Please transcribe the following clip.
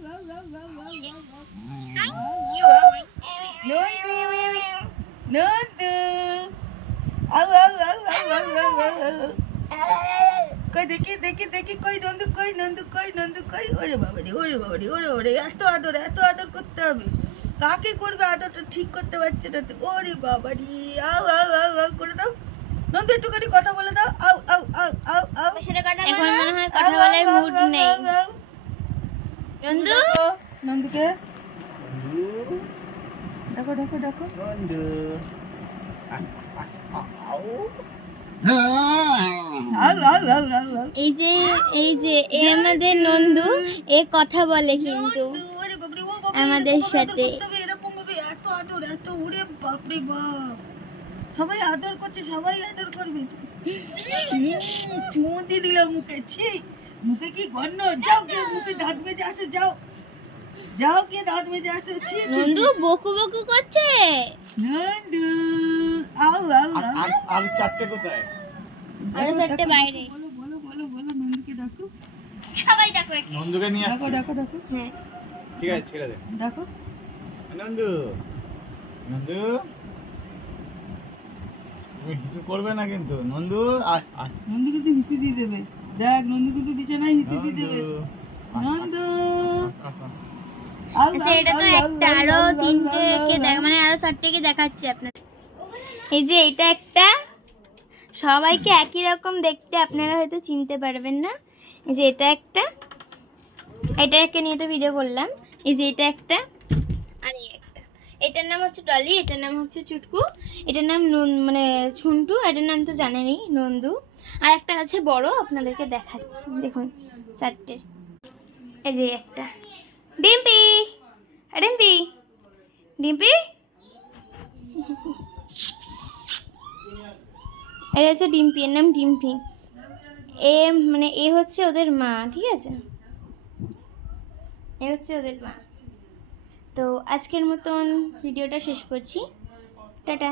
নন্দু কই দেখি দেখি দেখি কই নন্দু কই নন্দু কই নন্দু কই ওরে বাবারে ওরে বাবারে ওরে ওরে এত আদর করতে হবে কাকে করবে আদরটা ঠিক করতে পারছে না তো ওরে বাবারি আউ আউ আউ আউ করে দাও নন্দু একটুখানি কথা বলে দাও আউ আউ আউ আউ আউ এখন মনে হয় কথা বলার মুড নেই নন্দু নন্দুকে ডাকো ডাকো ডাকো নন্দু এই যে এ আমাদের নন্দু এ কথা বলে কিন্তু আমাদের সাথে এরকম ভাবে এত আদর এত উড়ে বাপরে বাপ সবাই আদর করছে সবাই আদর করবে চুমুতি দিল মুখে ছি মুখে কি গন্ধ যাও গিয়ে মুখে দাঁত মেজে আসো যাও যাও গিয়ে দাঁত মেজে আসো ছি নন্দু বকু বকু করছে নন্দু আউ আউ আর চারটে কোথায় আরো চারটে বাইরে বলো বলো বলো বলো নন্দুকে ডাকো সবাই ডাকো নন্দুকে নিয়ে ডাকো আসছি ডাকো ডাকো হ্যাঁ ঠিক আছে ছেড়ে দে ডাকো নন্দু নন্দু তুমি কিছু করবে না কিন্তু নন্দু আয় আয় নন্দু কিন্তু হিসি দিয়ে দেবে দেখ নন্দু কিন্তু বিছানায় হিসি দিয়ে দেবে নন্দু আচ্ছা এটা তো একটা আরো তিনটেকে মানে আরো চারটেকে দেখাচ্ছি আপনার এই যে এটা একটা সবাইকে একই রকম দেখতে আপনারা হয়তো চিনতে পারবেন না এই যে এটা একটা এটাকে নিয়ে তো ভিডিও করলাম এই যে এটা একটা আর এই একটা এটার নাম হচ্ছে টলি এটার নাম হচ্ছে চুটকু এটার নাম মানে ছুন্টু এটার নাম তো জানেনই নন্দু আর একটা আছে বড় আপনাদেরকে দেখাচ্ছি দেখুন চারটে এই যে একটা ডিম্পি ডিম্পি ডিম্পি এটা হচ্ছে ডিম্পি এর নাম ডিম্পি এ মানে এ হচ্ছে ওদের মা ঠিক আছে এ হচ্ছে ওদের মা তো আজকের মতন ভিডিওটা শেষ করছি টাটা